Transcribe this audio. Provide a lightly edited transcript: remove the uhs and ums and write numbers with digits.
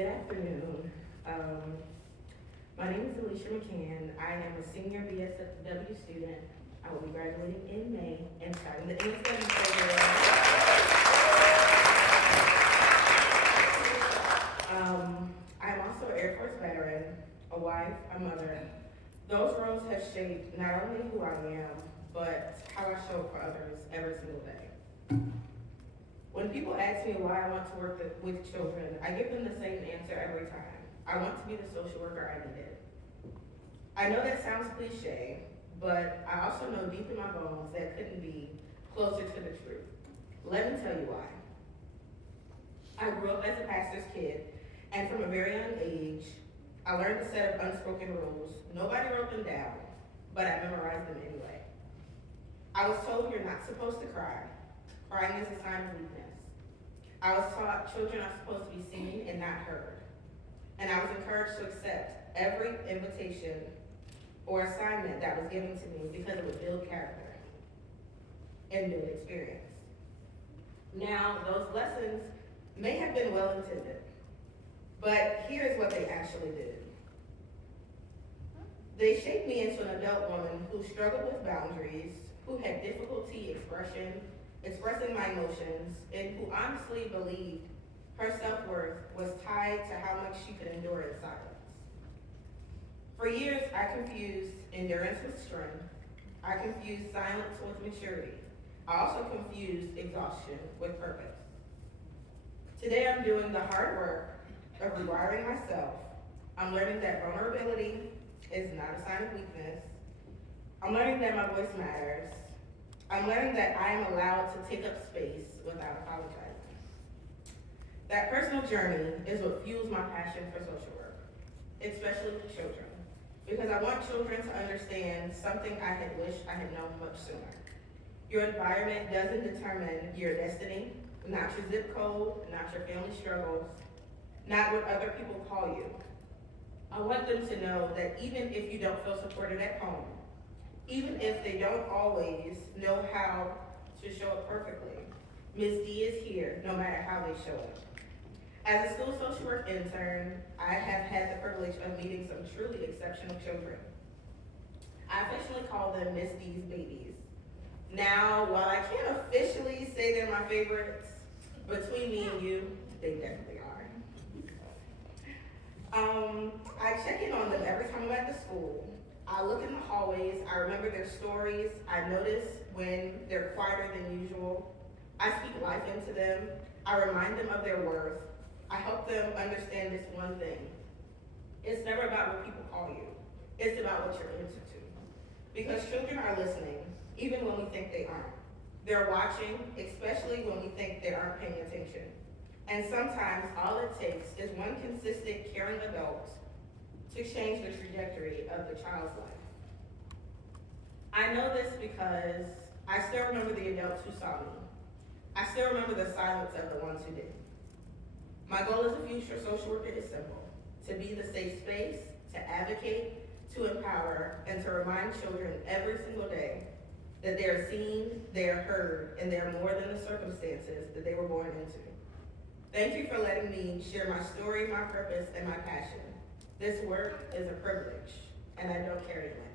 Good afternoon. My name is Delicia McCann. I am a senior BSW student. I will be graduating in May and starting the MSW program. I am also an Air Force veteran, a wife, a mother. Those roles have shaped not only who I am, but how I show up for others every single day. When people ask me why I want to work with children, I give them the same answer every time. I want to be the social worker I needed. I know that sounds cliche, but I also know deep in my bones that couldn't be closer to the truth. Let me tell you why. I grew up as a pastor's kid, and from a very young age, I learned a set of unspoken rules. Nobody wrote them down, but I memorized them anyway. I was told you're not supposed to cry. Crying is a sign of weakness. I was taught children are supposed to be seen and not heard. And I was encouraged to accept every invitation or assignment that was given to me because it would build character and build experience. Now, those lessons may have been well intended, but here's what they actually did. They shaped me into an adult woman who struggled with boundaries, who had difficulty expressing my emotions, and who honestly believed her self-worth was tied to how much she could endure in silence. For years, I confused endurance with strength. I confused silence with maturity. I also confused exhaustion with purpose. Today, I'm doing the hard work of rewiring myself. I'm learning that vulnerability is not a sign of weakness. I'm learning that my voice matters. I'm learning that I am allowed to take up space without apologizing. That personal journey is what fuels my passion for social work, especially with children, because I want children to understand something I had wished I had known much sooner. Your environment doesn't determine your destiny, not your zip code, not your family struggles, not what other people call you. I want them to know that even if you don't feel supported at home, even if they don't always know how to show up perfectly, Ms. D is here no matter how they show up. As a school social work intern, I have had the privilege of meeting some truly exceptional children. I affectionately call them Miss D's babies. Now, while I can't officially say they're my favorites, between me and you, they definitely are. I check in on them every time I'm at the school. I look in the hallways, I remember their stories, I notice when they're quieter than usual. I speak life into them, I remind them of their worth. I help them understand this one thing. It's never about what people call you, it's about what you're answer to. Because children are listening, even when we think they aren't. They're watching, especially when we think they aren't paying attention. And sometimes all it takes is one consistent, caring adult to change the trajectory of the child's life. I know this because I still remember the adults who saw me. I still remember the silence of the ones who didn't. My goal as a future social worker is simple: to be the safe space, to advocate, to empower, and to remind children every single day that they are seen, they are heard, and they are more than the circumstances that they were born into. Thank you for letting me share my story, my purpose, and my passion. This work is a privilege, and I don't carry it.